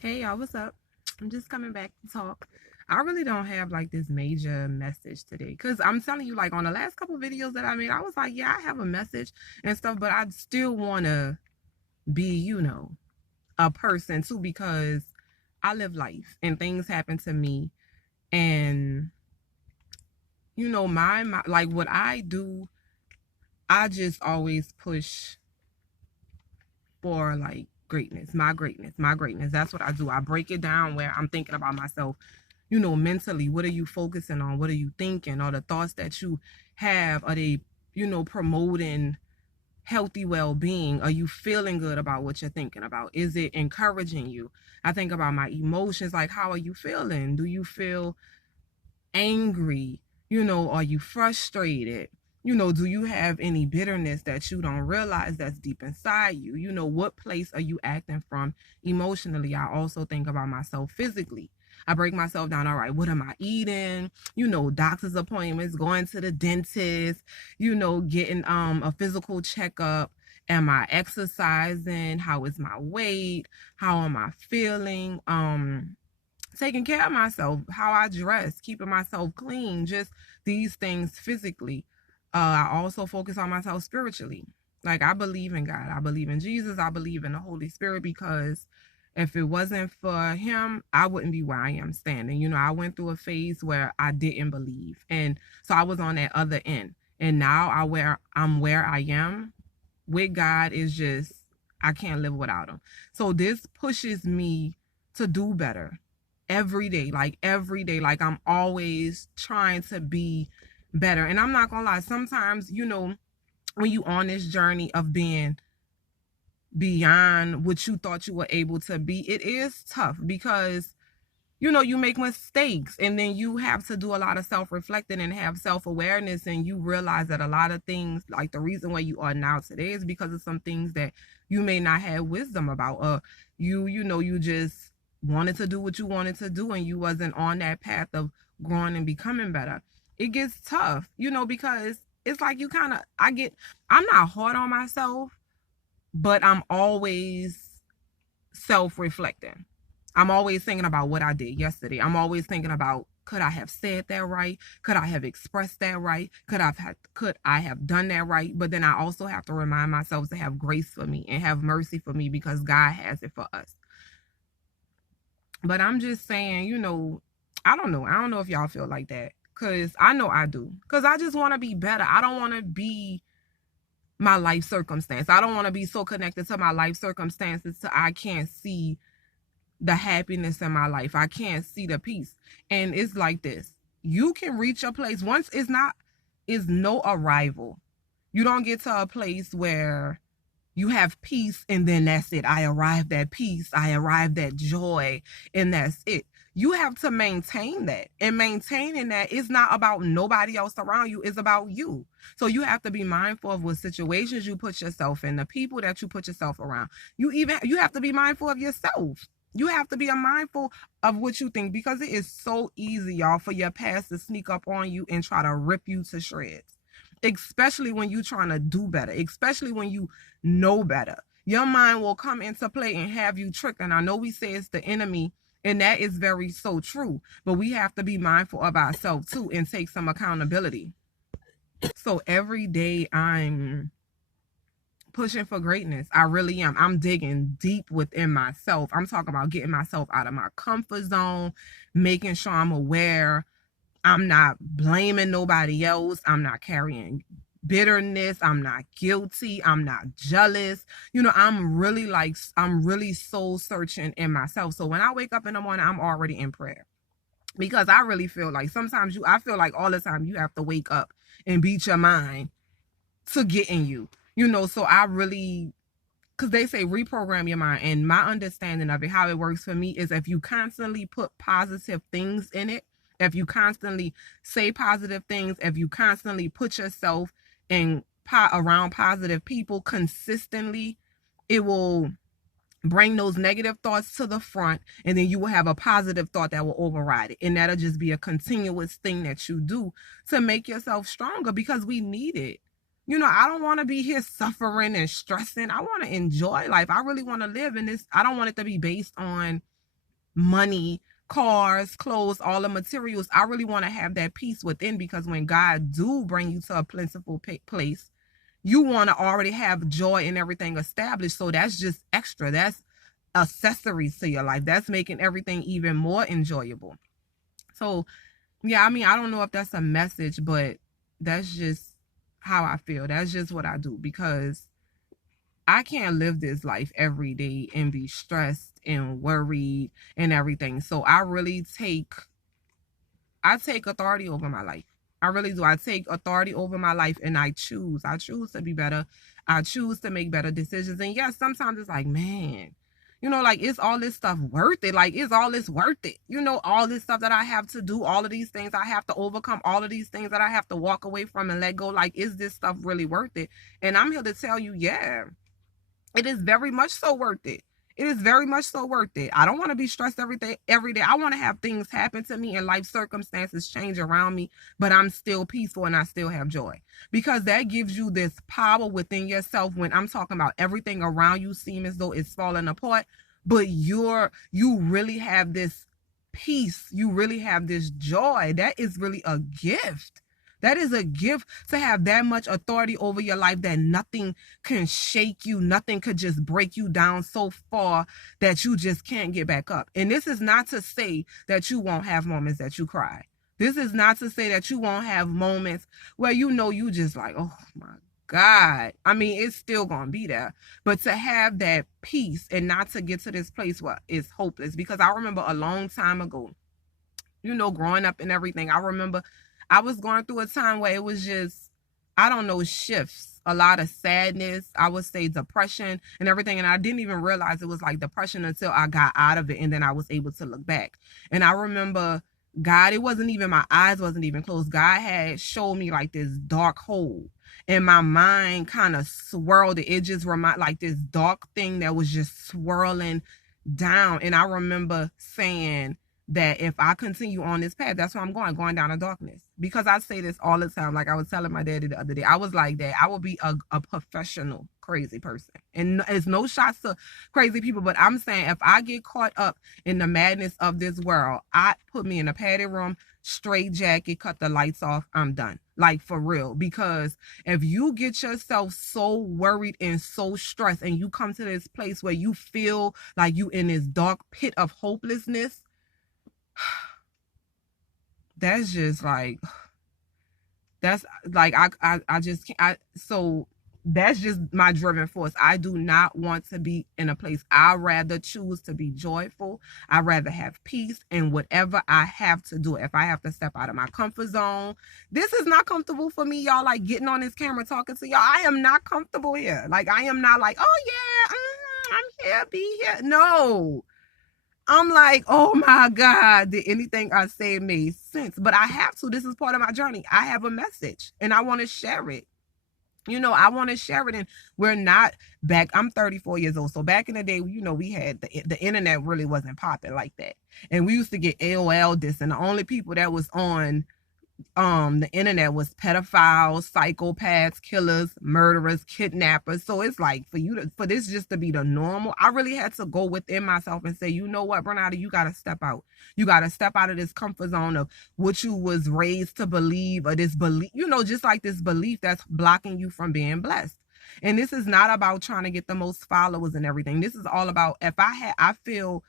Hey y'all, what's up? I'm just coming back to talk. I really don't have like this major message today because I'm telling you, like on the last couple videos that I made, I was like, yeah, I have a message and stuff, but I still want to be, a person too because I live life and things happen to me. And, my like what I do, I just always push for like greatness, my greatness, my greatness. That's what I do. I break it down where I'm thinking about myself, mentally. What are you focusing on? What are you thinking? Or the thoughts that you have, are they, promoting healthy well-being? Are you feeling good about what you're thinking about? Is it encouraging you? I think about my emotions, like how are you feeling? Do you feel angry? Are you frustrated? Do you have any bitterness that you don't realize that's deep inside you? What place are you acting from emotionally? I also think about myself physically. I break myself down. All right, what am I eating? Doctor's appointments, going to the dentist, getting a physical checkup. Am I exercising? How is my weight? How am I feeling? Taking care of myself, how I dress, keeping myself clean, just these things physically. I also focus on myself spiritually. Like I believe in God, I believe in Jesus, I believe in the Holy Spirit because if it wasn't for him, I wouldn't be where I am standing. I went through a phase where I didn't believe. And so I was on that other end. And now I'm where I am with God is just I can't live without him. So this pushes me to do better every day. Like I'm always trying to be better. And I'm not gonna lie, sometimes, when you on this journey of being beyond what you thought you were able to be, it is tough because you make mistakes and then you have to do a lot of self-reflecting and have self-awareness, and you realize that a lot of things, like the reason why you are now today is because of some things that you may not have wisdom about, or you just wanted to do what you wanted to do and you wasn't on that path of growing and becoming better. It gets tough, because it's like I'm not hard on myself, but I'm always self-reflecting. I'm always thinking about what I did yesterday. I'm always thinking about, could I have said that right? Could I have expressed that right? Could I have done that right? But then I also have to remind myself to have grace for me and have mercy for me because God has it for us. But I'm just saying, I don't know. I don't know if y'all feel like that. Cause I know I do. Cause I just want to be better. I don't want to be my life circumstance. I don't want to be so connected to my life circumstances so I can't see the happiness in my life. I can't see the peace. And it's like this. You can reach a place once is no arrival. You don't get to a place where you have peace and then that's it. I arrived at peace. I arrived at joy and that's it. You have to maintain that. And maintaining that is not about nobody else around you. It's about you. So you have to be mindful of what situations you put yourself in, the people that you put yourself around. You have to be mindful of yourself. You have to be mindful of what you think because it is so easy, y'all, for your past to sneak up on you and try to rip you to shreds. Especially when you're trying to do better, especially when you know better. Your mind will come into play and have you tricked. And I know we say it's the enemy, and that is very so true. But we have to be mindful of ourselves too and take some accountability. So every day I'm pushing for greatness. I really am. I'm digging deep within myself. I'm talking about getting myself out of my comfort zone, making sure I'm aware. I'm not blaming nobody else. I'm not carrying bitterness. I'm not guilty. I'm not jealous. I'm really soul searching in myself. So when I wake up in the morning, I'm already in prayer because I really feel like I feel like all the time you have to wake up and beat your mind to get in you. So I really, because they say reprogram your mind, and my understanding of it, how it works for me is if you constantly put positive things in it, if you constantly say positive things, if you constantly put yourself in around positive people consistently, it will bring those negative thoughts to the front, and then you will have a positive thought that will override it, and that'll just be a continuous thing that you do to make yourself stronger because we need it. I don't want to be here suffering and stressing. I want to enjoy life. I really want to live in this. I don't want it to be based on money, cars, clothes, all the materials. I really want to have that peace within, because when God do bring you to a plentiful place, you want to already have joy and everything established. So that's just extra. That's accessories to your life. That's making everything even more enjoyable. So yeah, I mean, I don't know if that's a message, but that's just how I feel. That's just what I do, because I can't live this life every day and be stressed and worried and everything. So I take authority over my life. I really do. I take authority over my life, and I choose to be better. I choose to make better decisions. And yes, sometimes it's like, man, like, is all this stuff worth it? Like, is all this worth it? All this stuff that I have to do, all of these things I have to overcome, all of these things that I have to walk away from and let go. Like, is this stuff really worth it? And I'm here to tell you, yeah, it is very much so worth it. It is very much so worth it. I don't want to be stressed every day. I want to have things happen to me and life circumstances change around me, but I'm still peaceful and I still have joy, because that gives you this power within yourself. When I'm talking about everything around you seem as though it's falling apart, but you really have this peace. You really have this joy. That is really a gift. That is a gift, to have that much authority over your life that nothing can shake you. Nothing could just break you down so far that you just can't get back up. And this is not to say that you won't have moments that you cry. This is not to say that you won't have moments where you just like, oh my God. I mean, it's still going to be there. But to have that peace and not to get to this place where it's hopeless. Because I remember a long time ago, growing up and everything, I remember I was going through a time where it was just, I don't know, shifts, a lot of sadness, I would say depression and everything. And I didn't even realize it was like depression until I got out of it. And then I was able to look back. And I remember God, it wasn't even, my eyes wasn't even closed. God had showed me like this dark hole. And my mind kind of swirled it. It just reminded, like, this dark thing that was just swirling down. And I remember saying that if I continue on this path, that's where I'm going down to darkness. Because I say this all the time. Like I was telling my daddy the other day, I was like that. I will be a professional crazy person. And it's no shots to crazy people, but I'm saying if I get caught up in the madness of this world, I put me in a padded room, straight jacket, cut the lights off, I'm done. Like, for real. Because if you get yourself so worried and so stressed, and you come to this place where you feel like you in this dark pit of hopelessness, that's just like, that's like, I just can't. So that's just my driving force. I do not want to be in a place. I rather choose to be joyful. I rather have peace in whatever I have to do. If I have to step out of my comfort zone, this is not comfortable for me, y'all. Like, getting on this camera talking to y'all, I am not comfortable here. Like, I am not like, oh yeah, I'm here, be here. No. I'm like, oh my God, did anything I say make sense? But I have to. This is part of my journey. I have a message and I want to share it. I want to share it. And we're not back. I'm 34 years old. So back in the day, we had the internet really wasn't popping like that. And we used to get AOL this, and the only people that was on the internet was pedophiles, psychopaths, killers, murderers, kidnappers. So it's like, for this just to be the normal, I really had to go within myself and say, you know what, Bernarda, you got to step out. You got to step out of this comfort zone of what you was raised to believe, or this belief, just like this belief that's blocking you from being blessed. And this is not about trying to get the most followers and everything. This is all about, I feel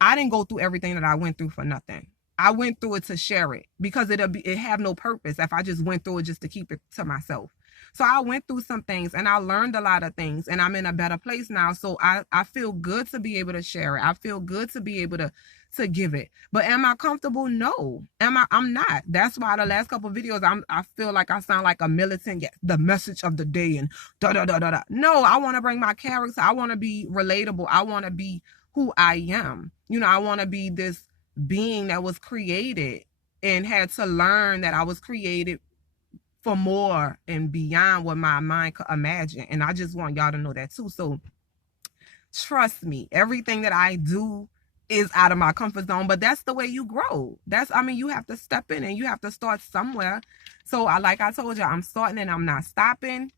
I didn't go through everything that I went through for nothing. I went through it to share it, because it have no purpose if I just went through it just to keep it to myself. So I went through some things and I learned a lot of things, and I'm in a better place now. So I feel good to be able to share it. I feel good to be able to give it. But am I comfortable? No. I'm not. That's why the last couple of videos, I feel like I sound like a militant, the message of the day and da da da da da. No, I want to bring my character. I want to be relatable. I want to be who I am. I want to be this being that was created and had to learn that I was created for more and beyond what my mind could imagine. And I just want y'all to know that too. So trust me, everything that I do is out of my comfort zone, but that's the way you grow. You have to step in and you have to start somewhere. So like I told you, I'm starting and I'm not stopping.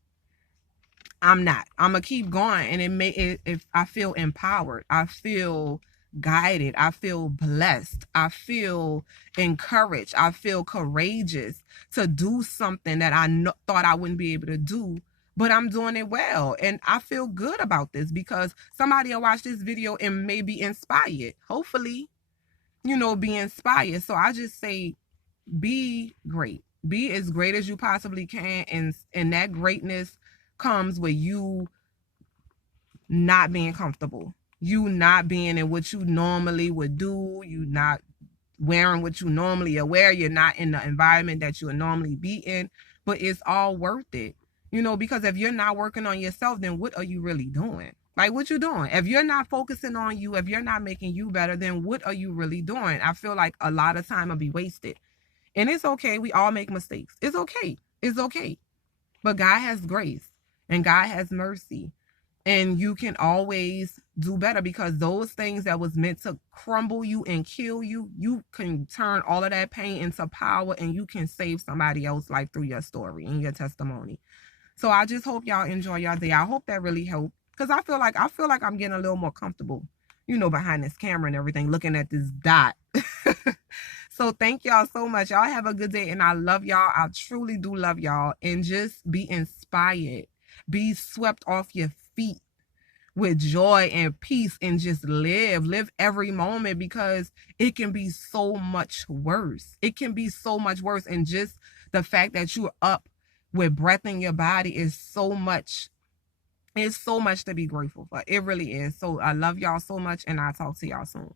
I'm gonna keep going. And if I feel empowered, I feel guided. I feel blessed. I feel encouraged. I feel courageous to do something that I thought I wouldn't be able to do, but I'm doing it well. And I feel good about this because somebody will watch this video and may be inspired. Hopefully, you know, be inspired. So I just say, be great. Be as great as you possibly can. And that greatness comes with you not being comfortable. You not being in what you normally would do. You not wearing what you normally wear. You're not in the environment that you would normally be in. But it's all worth it. You know, because if you're not working on yourself, then what are you really doing? Like, what you doing? If you're not focusing on you, if you're not making you better, then what are you really doing? I feel like a lot of time will be wasted. And it's okay. We all make mistakes. It's okay. It's okay. But God has grace and God has mercy. And you can always do better, because those things that was meant to crumble you and kill you, you can turn all of that pain into power, and you can save somebody else's life through your story and your testimony. So I just hope y'all enjoy your day. I hope that really helped, because I feel like I'm getting a little more comfortable, you know, behind this camera and everything, looking at this dot. So thank y'all so much. Y'all have a good day, and I love y'all. I truly do love y'all. And just be inspired. Be swept off your feet with joy and peace, and just live every moment, because it can be so much worse. It can be so much worse. And just the fact that you're up with breath in your body is so much. It's so much to be grateful for. It really is. So I love y'all so much, and I'll talk to y'all soon.